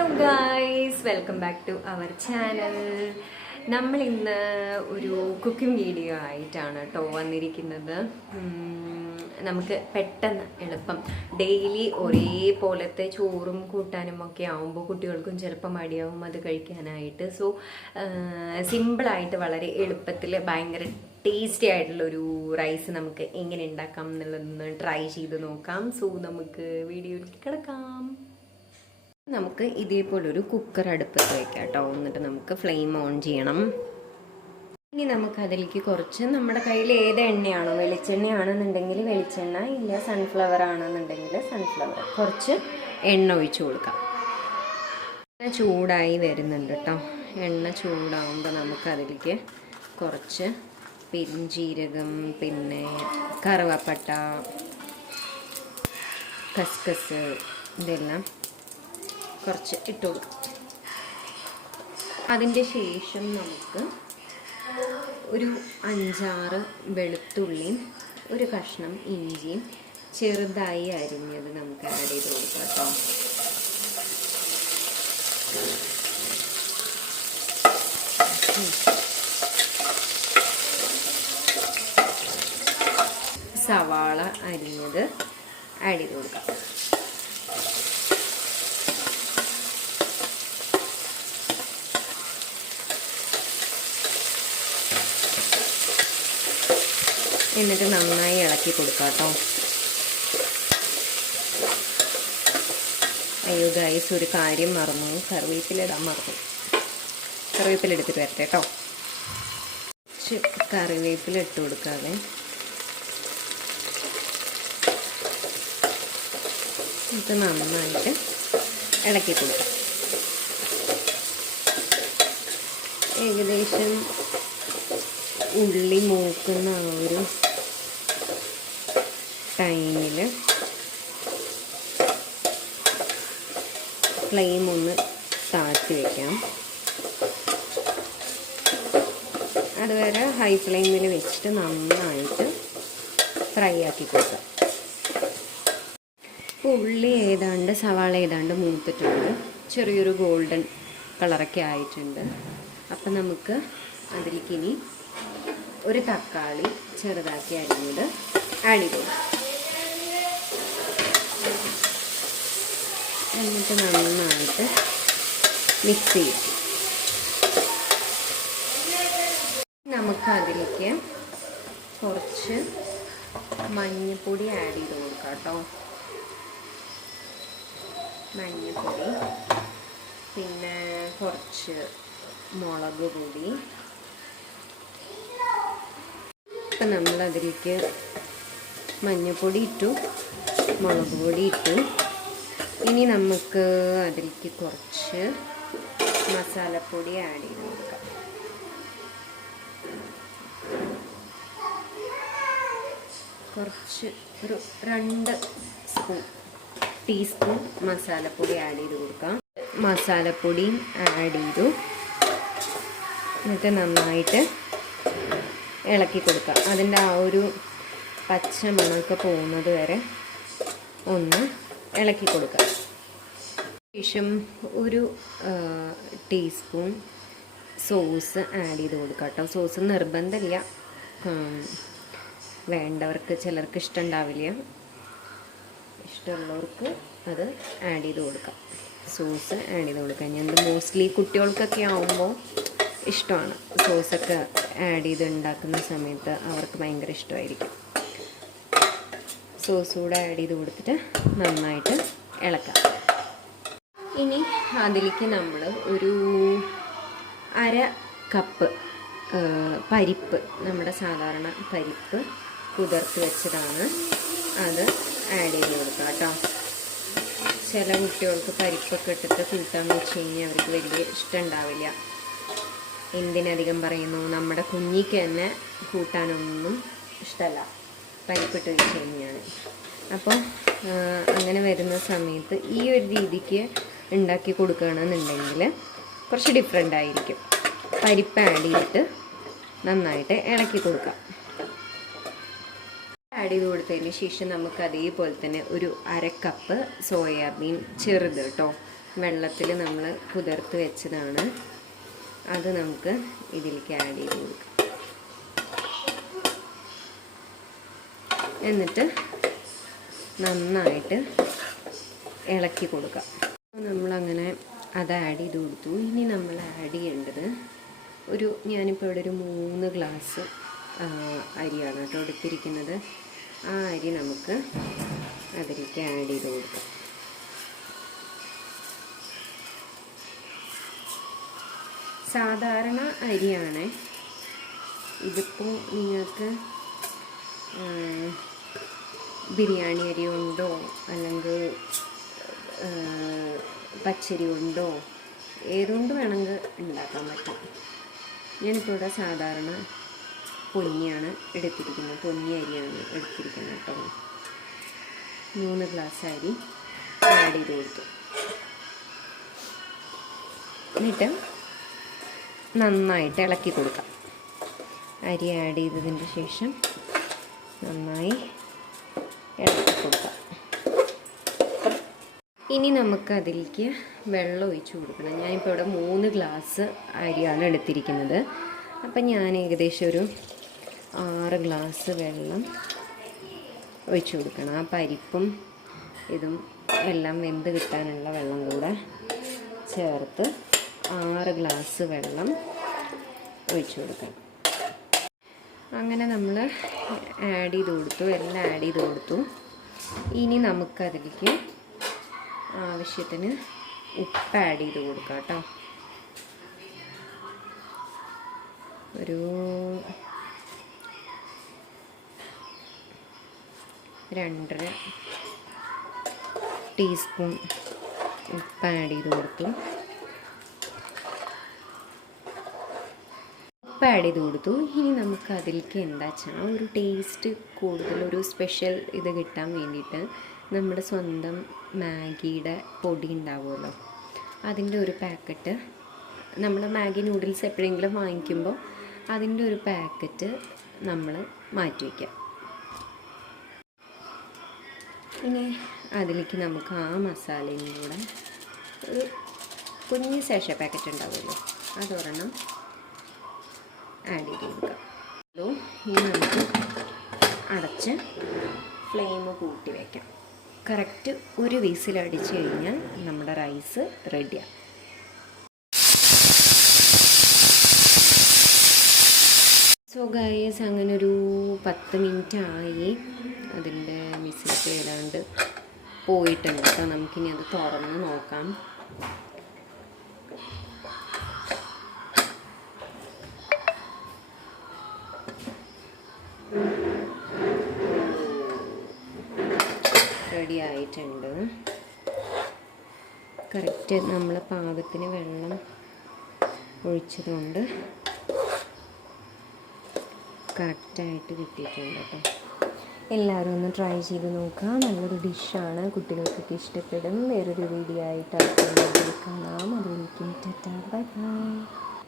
Hello guys, welcome back to our channel. നമ്മൾ ഇന്ന് ഒരു കുക്കിംഗ് വീഡിയോ ആയിട്ടാണ് കേട്ടോ വന്നിരിക്കുന്നത്. നമുക്ക് പെട്ടെന്ന് എളുപ്പം ഡെയിലി ഒരേപോലത്തെ ചോറും കൂട്ടാനും ഒക്കെ ആവുമ്പോൾ കുട്ടികൾക്കും ചിലപ്പോൾ മടിയാവും അത് കഴിക്കാനായിട്ട്. സോ സിമ്പിളായിട്ട് വളരെ എളുപ്പത്തിൽ ഭയങ്കര ടേസ്റ്റി ആയിട്ടുള്ളൊരു റൈസ് നമുക്ക് എങ്ങനെ ഉണ്ടാക്കാം എന്നുള്ളതൊന്ന് ട്രൈ ചെയ്ത് നോക്കാം. സോ നമുക്ക് വീഡിയോയിലേക്ക് കിടക്കാം. നമുക്ക് ഇതേപോലൊരു കുക്കർ അടുപ്പത്ത് വയ്ക്കാം കേട്ടോ. എന്നിട്ട് നമുക്ക് ഫ്ലെയിം ഓൺ ചെയ്യണം. ഇനി നമുക്ക് അതിലേക്ക് കുറച്ച് നമ്മുടെ കയ്യിൽ ഏത് എണ്ണയാണോ, വെളിച്ചെണ്ണയാണെന്നുണ്ടെങ്കിൽ വെളിച്ചെണ്ണ, ഇല്ല സൺഫ്ലവർ ആണെന്നുണ്ടെങ്കിൽ സൺഫ്ലവർ, കുറച്ച് എണ്ണ ഒഴിച്ചു കൊടുക്കാം. എണ്ണ ചൂടായി വരുന്നുണ്ട് കേട്ടോ. എണ്ണ ചൂടാകുമ്പോൾ നമുക്കതിലേക്ക് കുറച്ച് പെരുംജീരകം, പിന്നെ കറുവപ്പട്ട, കസ്കസ്, ഇതെല്ലാം കുറച്ച് ഇട്ട് കൊടുക്കാം. അതിൻ്റെ ശേഷം നമുക്ക് ഒരു 5-6 വെളുത്തുള്ളിയും ഒരു കഷ്ണം ഇഞ്ചിയും ചെറുതായി അരിഞ്ഞത് നമുക്ക് ആഡ് ചെയ്ത് കൊടുക്കാം കേട്ടോ. സവാള അരിഞ്ഞത് ആഡ് ചെയ്ത് കൊടുക്കാം. എന്നിട്ട് നന്നായി ഇളക്കി കൊടുക്കാം കേട്ടോ. അയ്യോ ഗൈസ്, ഒരു കാര്യം മറന്നു, കറിവേപ്പിലിടാൻ മറന്നു. കറിവേപ്പില എടുത്തിട്ട് വരട്ടെ കേട്ടോ. കറിവേപ്പില ഇട്ട് കൊടുക്കാതെ ഇത് നന്നായിട്ട് ഇളക്കി കൊടുക്കാം. ഏകദേശം ഉള്ളി മൂക്കുന്ന ആ ഒരു ടൈമിൽ ഫ്ലെയിം ഒന്ന് താഴ്ത്തി വയ്ക്കാം. അതുവരെ ഹൈ ഫ്ലെയിമിൽ വെച്ചിട്ട് നന്നായിട്ട് ഫ്രൈ ആക്കി കൊടുക്കാം. ഉള്ളി ഏതാണ്ട്, സവാള ഏതാണ്ട് മൂത്തിട്ടുണ്ട്, ചെറിയൊരു ഗോൾഡൻ കളറൊക്കെ ആയിട്ടുണ്ട്. അപ്പം നമുക്ക് അതിലേക്ക് ഇനി ഒരു തക്കാളി ചെറുതാക്കി അരിഞ്ഞത് ആഡ് ചെയ്ത് കൊടുക്കാം. എന്നിട്ട് നന്നായിട്ട് മിക്സ് ചെയ്യാം. നമുക്കതിലേക്ക് കുറച്ച് മഞ്ഞൾപ്പൊടി ആഡ് ചെയ്ത് കൊടുക്കാം കേട്ടോ. മഞ്ഞൾപ്പൊടി, പിന്നെ കുറച്ച് മുളക് പൊടി. ഇപ്പം നമ്മളതിലേക്ക് മഞ്ഞൾപ്പൊടി ഇട്ടു, മുളക് പൊടി ഇട്ടു. ഇനി നമുക്ക് അതിലേക്ക് കുറച്ച് മസാലപ്പൊടി ആഡ് ചെയ്ത് കൊടുക്കാം. കുറച്ച് ഒരു 2 ടീസ്പൂൺ മസാലപ്പൊടി ആഡ് ചെയ്ത് കൊടുക്കാം. മസാലപ്പൊടിയും ആഡ് ചെയ്തു. എന്നിട്ട് നന്നായിട്ട് ഇളക്കി കൊടുക്കുക. അതിൻ്റെ ആ ഒരു പച്ച മണമൊക്കെ പോകുന്നത് വരെ ഒന്ന് ഇളക്കി കൊടുക്കുക. ശേഷം ഒരു ടീസ്പൂൺ സോസ് ആഡ് ചെയ്ത് കൊടുക്കുക കേട്ടോ. സോസ് നിർബന്ധമില്ല, വേണ്ടവർക്ക്, ചിലർക്ക് ഇഷ്ടമുണ്ടാവില്ല, ഇഷ്ടമുള്ളവർക്ക് അത് ആഡ് ചെയ്ത് കൊടുക്കാം. സോസ് ആഡ് ചെയ്ത് കൊടുക്കാം. ഞാൻ മോസ്റ്റ്ലി കുട്ടികൾക്കൊക്കെ ആവുമ്പോൾ ഇഷ്ടമാണ്. സോസൊക്കെ ആഡ് ചെയ്ത് ഉണ്ടാക്കുന്ന സമയത്ത് അവർക്ക് ഭയങ്കര ഇഷ്ടമായിരിക്കും. സോസ് കൂടെ ആഡ് ചെയ്ത് കൊടുത്തിട്ട് നന്നായിട്ട് ഇളക്കാം. ഇനി അതിലേക്ക് നമ്മൾ ഒരു 1/2 കപ്പ് പരിപ്പ്, നമ്മുടെ സാധാരണ പരിപ്പ് കുതിർത്ത് വെച്ചതാണ്, അത് ആഡ് ചെയ്ത് കൊടുക്കാം കേട്ടോ. ചില കുട്ടികൾക്ക് പരിപ്പൊക്കെ ഇട്ടിട്ട് കൂട്ടാൻ വെച്ച് കഴിഞ്ഞാൽ അവർക്ക് വലിയ ഇഷ്ടം ഉണ്ടാവില്ല. എന്തിനധികം പറയുന്നു, നമ്മുടെ കുഞ്ഞിക്ക് തന്നെ കൂട്ടാനൊന്നും ഇഷ്ടമല്ല പരിപ്പിട്ട് വെച്ച് കഴിഞ്ഞാൽ. അപ്പോൾ അങ്ങനെ വരുന്ന സമയത്ത് ഈ ഒരു രീതിക്ക് ഉണ്ടാക്കി കൊടുക്കുകയാണെന്നുണ്ടെങ്കിൽ കുറച്ച് ഡിഫറെൻ്റ് ആയിരിക്കും. പരിപ്പ് ആഡ് ചെയ്തിട്ട് നന്നായിട്ട് ഇളക്കി കൊടുക്കാം. ആഡ് ചെയ്ത് കൊടുത്തതിന് ശേഷം നമുക്ക് അതേപോലെ തന്നെ ഒരു 1/2 കപ്പ് സോയാബീൻ ചെറുത് കേട്ടോ, വെള്ളത്തിൽ നമ്മൾ കുതിർത്ത് വെച്ചതാണ്. അത് നമുക്ക് ഇതിലേക്ക് ആഡ് ചെയ്ത് കൊടുക്കാം. എന്നിട്ട് നന്നായിട്ട് ഇളക്കി കൊടുക്കാം. നമ്മളങ്ങനെ അത് ആഡ് ചെയ്ത് കൊടുത്തു. ഇനി നമ്മൾ ആഡ് ചെയ്യേണ്ടത് ഞാനിപ്പോൾ ഇവിടെ ഒരു 3 ഗ്ലാസ് അരിയാണ് കേട്ടോ എടുത്തിരിക്കുന്നത്. ആ അരി നമുക്ക് അതിലേക്ക് ആഡ് ചെയ്ത് കൊടുക്കാം. സാധാരണ അരിയാണ്. ഇതിപ്പോൾ നിങ്ങൾക്ക് ബിരിയാണി അരി കൊണ്ടോ അല്ലെങ്കിൽ പച്ചരി കൊണ്ടോ ഏതുകൊണ്ട് വേണമെങ്കിൽ ഉണ്ടാക്കാൻ പറ്റും. ഞാനിപ്പോൾ ഇവിടെ സാധാരണ പൊന്നിയാണ് എടുത്തിരിക്കുന്നത്. പൊന്നി അരിയാണ് എടുത്തിരിക്കുന്നത് കേട്ടോ. 3 ഗ്ലാസ് അരി ആഡ് ചെയ്ത് കൊടുത്തു. എന്നിട്ട് നന്നായിട്ട് ഇളക്കി കൊടുക്കാം. അരി ആഡ് ചെയ്തതിന് ശേഷം നന്നായി ഇളക്കി കൊടുക്കാം. ഇനി നമുക്ക് അതിലേക്ക് വെള്ളം ഒഴിച്ച് കൊടുക്കണം. ഞാനിപ്പോൾ ഇവിടെ 3 ഗ്ലാസ് അരിയാണ് എടുത്തിരിക്കുന്നത്. അപ്പം ഞാൻ ഏകദേശം ഒരു 6 ഗ്ലാസ് വെള്ളം ഒഴിച്ച് കൊടുക്കണം. ആ പരിപ്പും ഇതും എല്ലാം വെന്ത് കിട്ടാനുള്ള വെള്ളം കൂടെ ചേർത്ത് 6 ഗ്ലാസ് വെള്ളം ഒഴിച്ച് കൊടുക്കണം. അങ്ങനെ നമ്മൾ ആഡ് ചെയ്ത് കൊടുത്തു, എല്ലാം ആഡ് ചെയ്ത് കൊടുത്തു. ഇനി നമുക്കതിലേക്ക് ആവശ്യത്തിന് ഉപ്പ് ആഡ് ചെയ്ത് കൊടുക്കാം കേട്ടോ. ഒരു 2.5 ടീസ്പൂൺ ഉപ്പ് ആഡ് ചെയ്ത് കൊടുത്തു. ഇനി നമുക്ക് അതിലേക്ക് എന്താ വെച്ചാൽ ഒരു ടേസ്റ്റ് കൂടുതൽ, ഒരു സ്പെഷ്യൽ ഇത് കിട്ടാൻ വേണ്ടിയിട്ട് നമ്മുടെ സ്വന്തം മാഗിയുടെ പൊടി ഉണ്ടാവുമല്ലോ, അതിൻ്റെ ഒരു പാക്കറ്റ്, നമ്മൾ മാഗി നൂഡിൽസ് എപ്പോഴെങ്കിലും വാങ്ങിക്കുമ്പോൾ അതിൻ്റെ ഒരു പാക്കറ്റ് നമ്മൾ മാറ്റി വയ്ക്കാം. ഇനി അതിലേക്ക് നമുക്ക് ആ മസാലയും കൂടെ ഒരു കുഞ്ഞ് സാഷേ പാക്കറ്റ് ഉണ്ടാവുമല്ലോ, അതൊരെണ്ണം ആഡ് ചെയ്ത് കൊടുക്കാം. ഇനി നമുക്ക് അടച്ച് ഫ്ലെയിം കൂട്ടി വയ്ക്കാം. കറക്റ്റ് ഒരു വിസിലടിച്ച് കഴിഞ്ഞാൽ നമ്മുടെ റൈസ് റെഡിയാണ്. സോ ഗൈസ്, അങ്ങനെ ഒരു 10 മിനിറ്റ് ആയി. അതിൻ്റെ വിസിലൊക്കെ ഏതാണ്ട് പോയിട്ടുണ്ട് കേട്ടോ. നമുക്കിനി അത് തുറന്ന് നോക്കാം. റെഡി ആയിട്ടുണ്ട്. കറക്റ്റ് നമ്മൾ പാകത്തിന് വെള്ളം ഒഴിച്ചതുകൊണ്ട് കറക്റ്റായിട്ട് കിട്ടിയിട്ടുണ്ട് കേട്ടോ. എല്ലാവരും ഒന്ന് ട്രൈ ചെയ്ത് നോക്കാം. നല്ലൊരു ഡിഷാണ്, കുട്ടികൾക്കൊക്കെ ഇഷ്ടപ്പെടും. വേറൊരു വീഡിയോ ആയിട്ട് അടുത്ത കാണാം. അതുവരെയ്ക്കും ടാറ്റാ, ബൈ ബൈ.